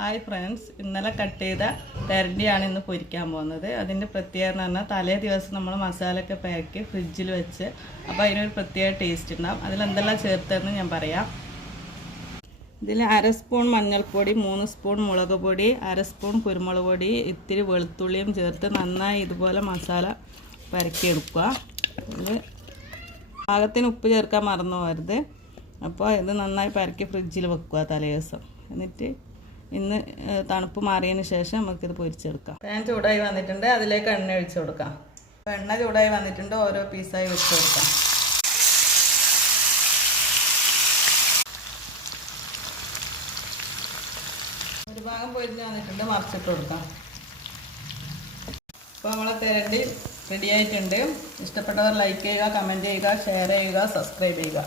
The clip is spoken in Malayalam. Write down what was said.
ഹായ് ഫ്രണ്ട്സ്, ഇന്നലെ കട്ട് ചെയ്ത തെരണ്ടിയാണ് ഇന്ന് പൊരിക്കാൻ പോകുന്നത്. അതിൻ്റെ പ്രത്യേകത എന്ന് പറഞ്ഞാൽ തലേ ദിവസം നമ്മൾ മസാലയൊക്കെ പാക്ക് ഫ്രിഡ്ജിൽ വെച്ച് അപ്പോൾ അതിനൊരു പ്രത്യേക ടേസ്റ്റ് ഉണ്ടാവും. അതിലെന്തെല്ലാം ചേർത്തതെന്ന് ഞാൻ പറയാം. ഇതിൽ 1/2 സ്പൂൺ മഞ്ഞൾപ്പൊടി, 3 സ്പൂൺ മുളക് പൊടി, 1/2 സ്പൂൺ കുരുമുളക് പൊടി, ഇത്തിരി വെളുത്തുള്ളിയും ചേർത്ത് നന്നായി ഇതുപോലെ മസാല പരക്കിയെടുക്കുക. ഇത് പാകത്തിന് ഉപ്പ് ചേർക്കാൻ മറന്നു പോകരുത്. അപ്പോൾ ഇത് നന്നായി പരക്കി ഫ്രിഡ്ജിൽ വെക്കുക തലേ ദിവസം. എന്നിട്ട് ഇന്ന് തണുപ്പ് മാറിയതിന് ശേഷം നമുക്കിത് പൊരിച്ചെടുക്കാം. പാൻ ചൂടായി വന്നിട്ടുണ്ട്, അതിലേക്ക് എണ്ണ ഒഴിച്ച് കൊടുക്കാം. അപ്പോൾ എണ്ണ ചൂടായി വന്നിട്ടുണ്ട്, ഓരോ പീസായി വെച്ച് കൊടുക്കാം. ഒരു ഭാഗം പൊരിഞ്ഞ് വന്നിട്ടുണ്ട്, മറിച്ചിട്ട് കൊടുക്കാം. അപ്പോൾ നമ്മളെ തെരണ്ടി റെഡി ആയിട്ടുണ്ട്. ഇഷ്ടപ്പെട്ടവർ ലൈക്ക് ചെയ്യുക, കമൻറ്റ് ചെയ്യുക, ഷെയർ ചെയ്യുക, സബ്സ്ക്രൈബ് ചെയ്യുക.